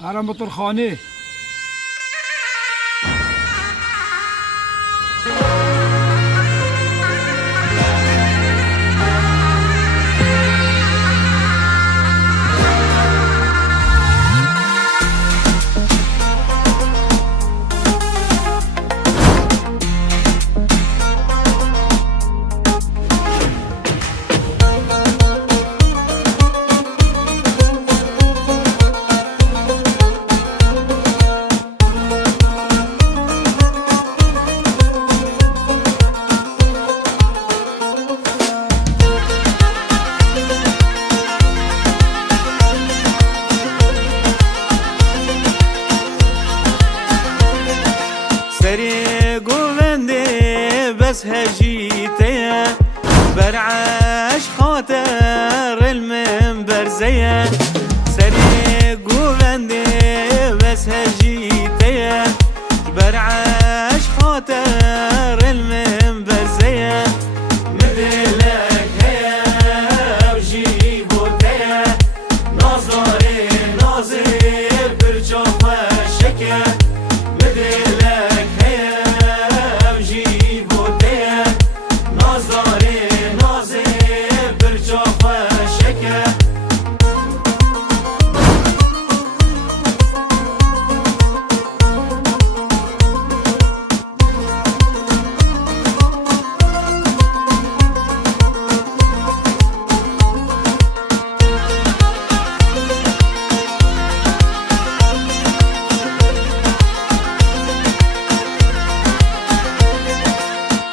هرم بطرخانه. سری گوونده بس هجیته برعاش خاطر المنبر زيه سری گوونده بس هجیته برعاش خاطر المنبر زيه مدلك هيا وجيبو تيا نظري ناظر برجوف الشكا مدلك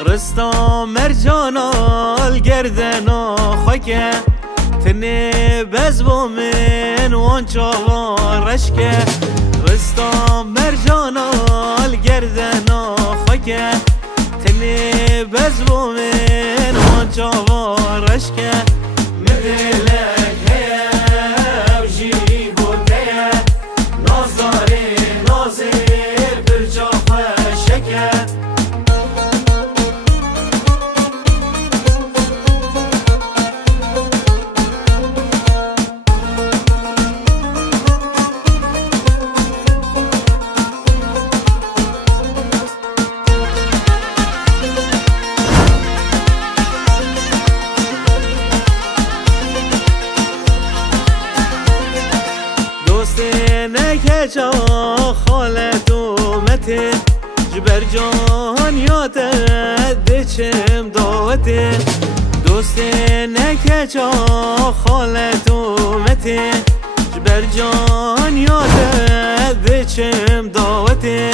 رستم مرجانا الگردنا خاکه تنه بزبو من وانچاوا رشکه رستم مرجانا الگردنا خاکه تنه بزبو من وانچاوا رشکه مدلک هیا وجیبو تیا نازاری نازیر برجاف شکه نکجا خالت اومته جبر جان یاده دچم داوته دوست نکجا خالت اومته جبر جان یاده دچم داوته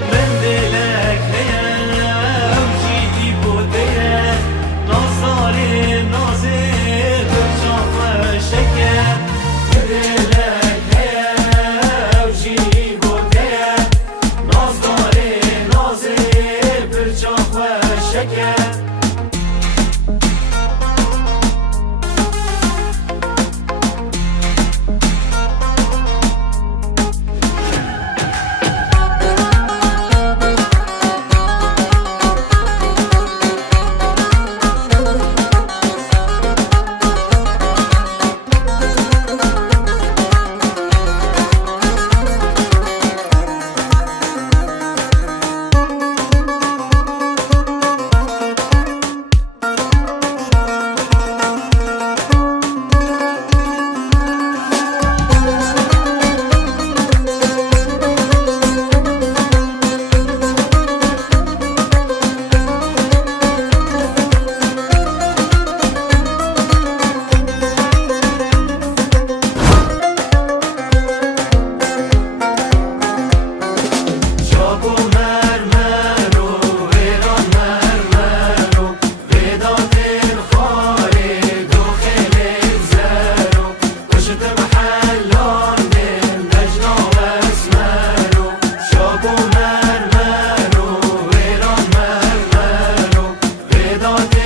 من دلک هیا وجیدی بوده نازاری نازر برجاف شکر دلک don't